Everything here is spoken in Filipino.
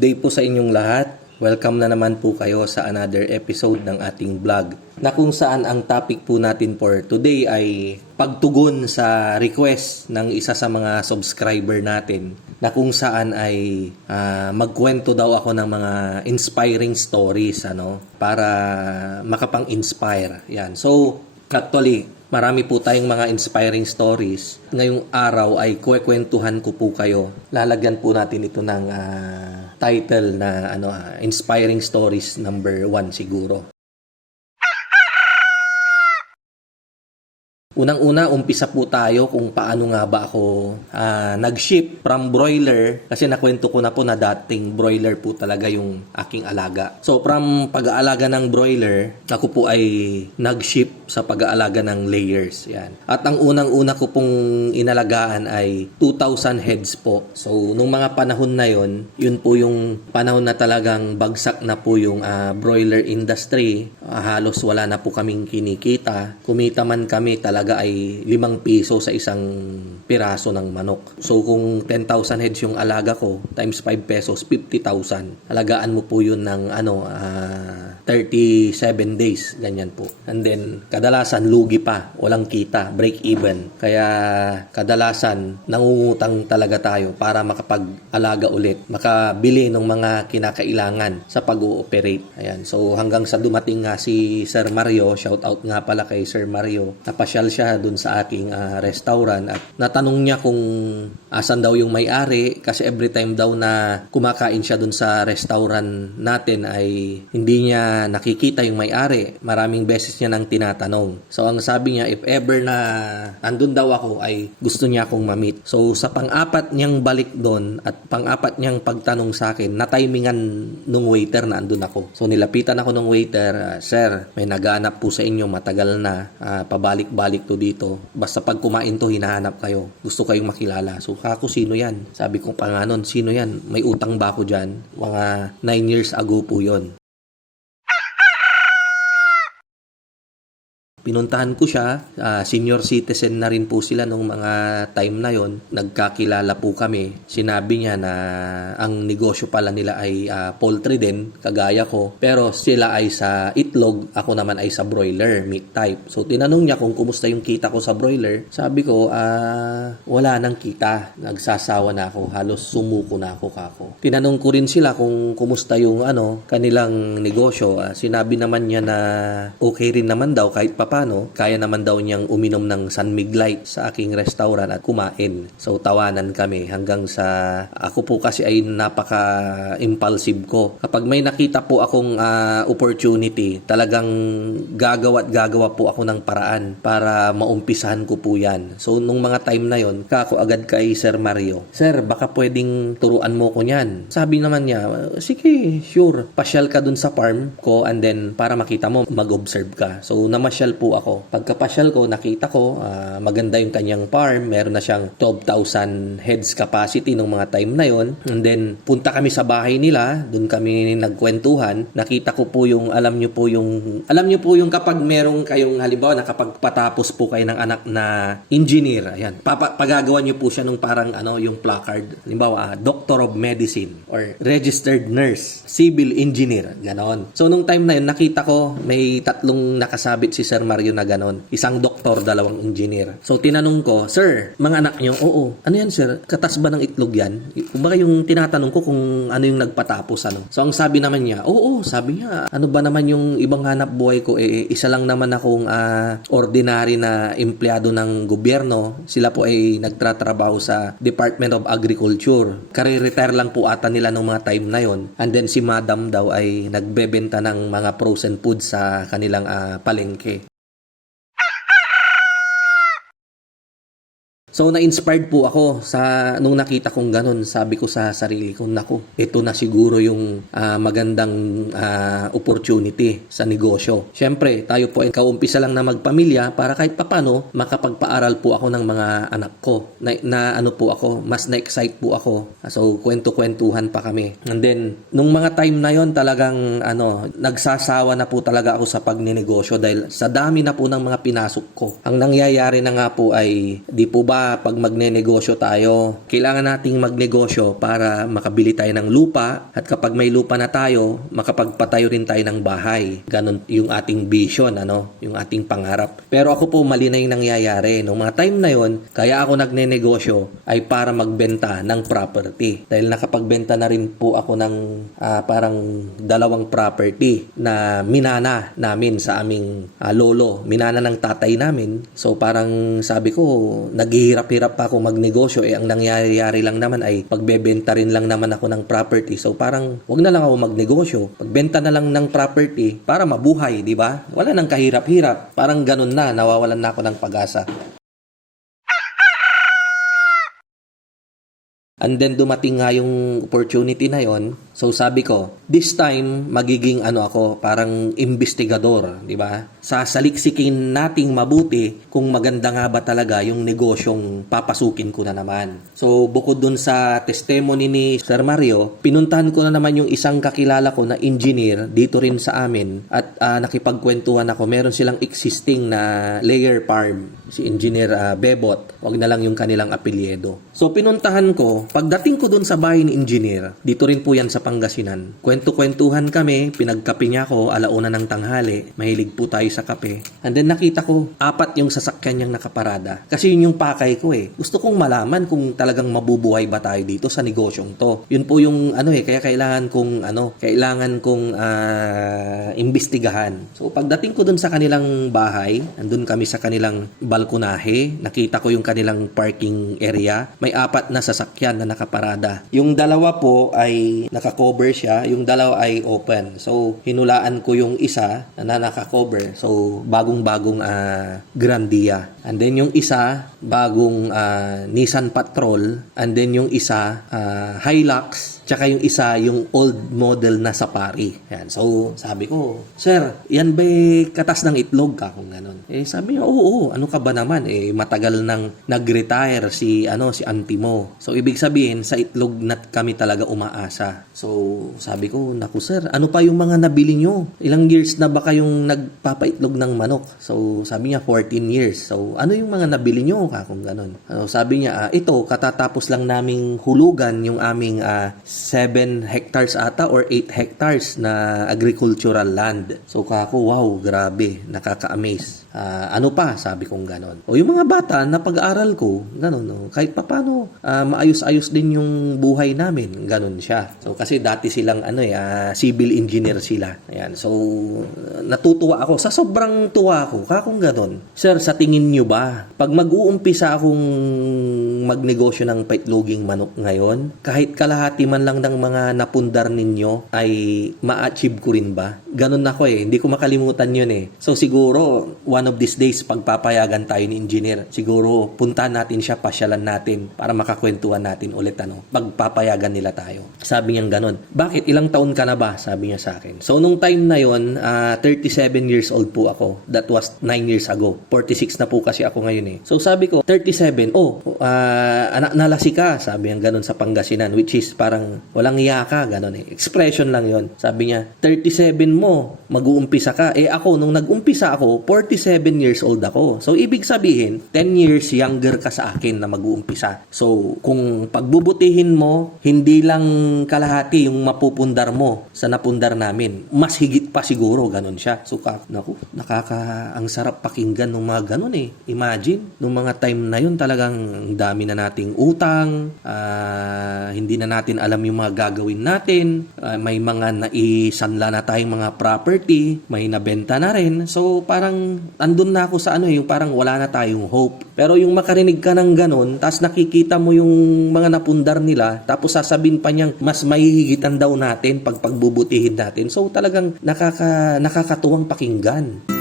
Good day po sa inyong lahat. Welcome na naman po kayo sa another episode ng ating vlog, na kung saan ang topic po natin for today ay pagtugon sa request ng isa sa mga subscriber natin, na kung saan ay magkwento daw ako ng mga inspiring stories para makapang-inspire. Yan. So, actually, marami po tayong mga inspiring stories. Ngayong araw ay kukwentuhan ko po kayo. Lalagyan po natin ito ng title na Inspiring Stories number 1 siguro. Unang-una, umpisa po tayo kung paano nga ba ako nag-ship from broiler, kasi nakwento ko na po na dating broiler po talaga yung aking alaga. So from pag-aalaga ng broiler, ako po ay nag-ship sa pag-aalaga ng layers. Yan. At ang unang-una ko pong inalagaan ay 2,000 heads po. So nung mga panahon na yun po yung panahon na talagang bagsak na po yung broiler industry. Halos wala na po kaming kinikita. Kumita man kami talaga ay 5 piso sa isang piraso ng manok. So kung 10,000 heads yung alaga ko, times 5 pesos, 50,000. Alagaan mo po yun ng 37 days, ganyan po. And then kadalasan lugi pa, walang kita, break even. Kaya kadalasan nangungutang talaga tayo para makapag-alaga ulit, makabili ng mga kinakailangan sa pag-ooperate. Ayan. So hanggang sa dumating nga si Sir Mario, shout out nga pala kay Sir Mario, napasyal siya dun sa aking restaurant at natanong niya kung asan daw yung may-ari, kasi every time daw na kumakain siya dun sa restaurant natin ay hindi niya nakikita yung may-ari. Maraming beses niya nang tinatanong. So ang sabi niya, if ever na andun daw ako ay gusto niya akong ma-meet. So sa pang-apat niyang balik doon at pang-apat niyang pagtanong sa akin, na-timingan nung waiter na andun ako. So nilapitan ako ng waiter, Sir, may naghahanap po sa inyo, matagal na, pabalik-balik to dito. Basta pag kumain to, hinahanap kayo. Gusto kayong makilala. So, kako, sino yan? Sabi ko pa nga nun, sino yan? May utang ba ako dyan? Mga 9 years ago po yon. Pinuntahan ko siya, senior citizen na rin po sila nung mga time na yon. Nagkakilala po kami. Sinabi niya na ang negosyo pala nila ay poultry din, kagaya ko. Pero sila ay sa itlog, ako naman ay sa broiler, meat type. So tinanong niya kung kumusta yung kita ko sa broiler. Sabi ko, wala nang kita. Nagsasawa na ako, halos sumuko na ako kako. Tinanong ko rin sila kung kumusta yung kanilang negosyo. Sinabi naman niya na okay rin naman daw kahit paano, kaya naman daw niyang uminom ng San Mig Light sa aking restaurant at kumain. So tawanan kami hanggang sa ako po kasi ay napaka-impulsive ko. Kapag may nakita po akong opportunity, talagang gagawa po ako ng paraan para maumpisahan ko po yan. So nung mga time na yon, kako agad kay Sir Mario, Sir, baka pwedeng turuan mo ko niyan. Sabi naman niya, sige, sure. Pasyal ka dun sa farm ko and then para makita mo, mag-observe ka. So namasyal po ako. Pagkapasyal ko, nakita ko maganda yung kanyang farm. Meron na siyang 12,000 heads capacity nung mga time na yon. And then punta kami sa bahay nila, doon kami nagkwentuhan. Nakita ko po yung alam niyo po yung kapag merong kayong halimbawa nakapagpatapos po kayo ng anak na engineer, ayan. Pagagawa niyo po siya nung parang yung placard. Halimbawa, Doctor of Medicine or Registered Nurse, Civil Engineer, ganon. So nung time na yun, nakita ko may 3 nakasabit si Sir Mario na ganon. Isang doktor, 2 engineer. So, tinanong ko, Sir, mga anak niyo, oo. Ano yan, Sir? Katas ba ng itlog yan? Kumbaga yung tinatanong ko kung ano yung nagpatapos, So, ang sabi naman niya, oo, sabi niya, ano ba naman yung ibang hanap buhay ko? Isa lang naman akong ordinary na empleyado ng gobyerno. Sila po ay nagtratrabaho sa Department of Agriculture. Kare-retire lang po ata nila nung mga time na yon. And then, si Madam daw ay nagbebenta ng mga frozen food sa kanilang palengke. So, na-inspired po ako nung nakita kong ganun. Sabi ko sa sarili ko, naku, ito na siguro yung magandang opportunity sa negosyo. Siyempre, tayo po ay kaumpisa lang na magpamilya para kahit papano makapagpaaral po ako ng mga anak ko. Mas na-excite po ako. So, kwento-kwentuhan pa kami. And then, nung mga time na yon talagang nagsasawa na po talaga ako sa pagninegosyo dahil sa dami na po ng mga pinasok ko. Ang nangyayari na nga po ay, di po ba pag magnenegosyo tayo, kailangan nating magnegosyo para makabili tayo ng lupa at kapag may lupa na tayo, makapagpatayo rin tayo ng bahay. Ganon yung ating vision, yung ating pangarap. Pero ako po mali na yung nangyayari. Nung mga time na yon, kaya ako nagnenegosyo ay para magbenta ng property. Dahil nakapagbenta na rin po ako ng parang 2 property na minana namin sa aming lolo. Minana ng tatay namin. So parang sabi ko, naghihirap-hirap pa ako magnegosyo. Ang nangyayari lang naman ay pagbebenta rin lang naman ako ng property. So parang wag na lang ako magnegosyo. Pagbenta na lang ng property para mabuhay, di ba? Wala nang kahirap-hirap. Parang ganun na, nawawalan na ako ng pag-asa. And then dumating nga yung opportunity na yon. So sabi ko, this time magiging ako, parang investigador, di ba? Sasaliksikin nating mabuti kung maganda nga ba talaga yung negosyong papasukin ko na naman. So bukod dun sa testimony ni Sir Mario, pinuntahan ko na naman yung isang kakilala ko na engineer dito rin sa amin at nakipagkwentuhan ako. Meron silang existing na layer farm, si Engineer Bebot. Wag na lang yung kanilang apelyido. So pinuntahan ko, pagdating ko dun sa bahay ni engineer, dito rin po yan sa Pangasinan. Kwento-kwentuhan kami, pinagkape niya ako, 1:00 ng tanghali. Mahilig po tayo sa kape. And then nakita ko, 4 yung sasakyan niyang nakaparada. Kasi yun yung pakay ko eh. Gusto kong malaman kung talagang mabubuhay ba tayo dito sa negosyong to. Yun po yung kaya kailangan kong imbestigahan. So pagdating ko dun sa kanilang bahay, andun kami sa kanilang balkonahe, nakita ko yung kanilang parking area. May 4 na sasakyan na nakaparada. Yung 2 po ay naka-cover siya, yung 2 ay open. So, hinulaan ko yung isa na naka-cover. So, bagong-bagong Grandia. And then yung isa, bagong Nissan Patrol. And then yung isa, Hilux. Tsaka yung isa, yung old model na Safari. Yan. So, sabi ko, Sir, yan ba'y katas ng itlog ka? Kung ganun. Sabi niya, oo, ano ka ba naman? Matagal nang nag-retire si auntie mo. So, ibig sabihin, sa itlog na kami talaga umaasa. So, sabi ko, naku sir, ano pa yung mga nabili nyo? Ilang years na ba kayong nagpapaitlog ng manok? So, sabi niya, 14 years. So, ano yung mga nabili nyo? Kung ganun. So, sabi niya, ito, katatapos lang naming hulugan yung aming 7 hectares ata or 8 hectares na agricultural land. So kako, wow, grabe, nakaka-amaze. Ano pa? Sabi kong ganon. O yung mga bata na pag-aaral ko, ganon, no? Kahit papano, maayos-ayos din yung buhay namin. Ganon siya. So kasi dati silang civil engineer sila. Ayan. So natutuwa ako. Sa sobrang tuwa ako, kakong ganon. Sir, sa tingin nyo ba, pag mag-uumpisa akong magnegosyo ng paitloging manok ngayon, kahit kalahati man lang ng mga napundar ninyo ay ma-achieve ko rin ba? Ganon ako hindi ko makalimutan yun So siguro, one of these days, pagpapayagan tayo ni engineer, siguro puntahan natin siya, pasyalan natin para makakwentuhan natin ulit pagpapayagan nila tayo. Sabi niya ganon. Bakit? Ilang taon ka na ba? Sabi niya sa akin. So nung time na yon, 37 years old po ako. That was 9 years ago. 46 na po kasi ako ngayon So sabi ko, 37, anak nalasi ka, sabi niya ganon sa Pangasinan, which is parang walang iya ka, ganon Expression lang yon. Sabi niya, 37 mo, mag-uumpisa ka. Ako, nung nag-umpisa ako, 47 years old ako. So, ibig sabihin, 10 years younger ka sa akin na mag-uumpisa. So, kung pagbubutihin mo, hindi lang kalahati yung mapupundar mo sa napundar namin. Mas higit pa siguro, ganon siya. So, ang sarap pakinggan ng mga ganon Imagine, nung mga time na yun, talagang dami na nating utang, hindi na natin alam yung mga gagawin natin, may mga naisanla na tayong mga property, may nabenta na rin. So parang andun na ako sa yung parang wala na tayong hope. Pero yung makarinig ka ng ganon, tapos nakikita mo yung mga napundar nila, tapos sasabihin pa niyang mas mahihigitan daw natin pag pagbubutihin natin. So talagang nakakatuwang pakinggan.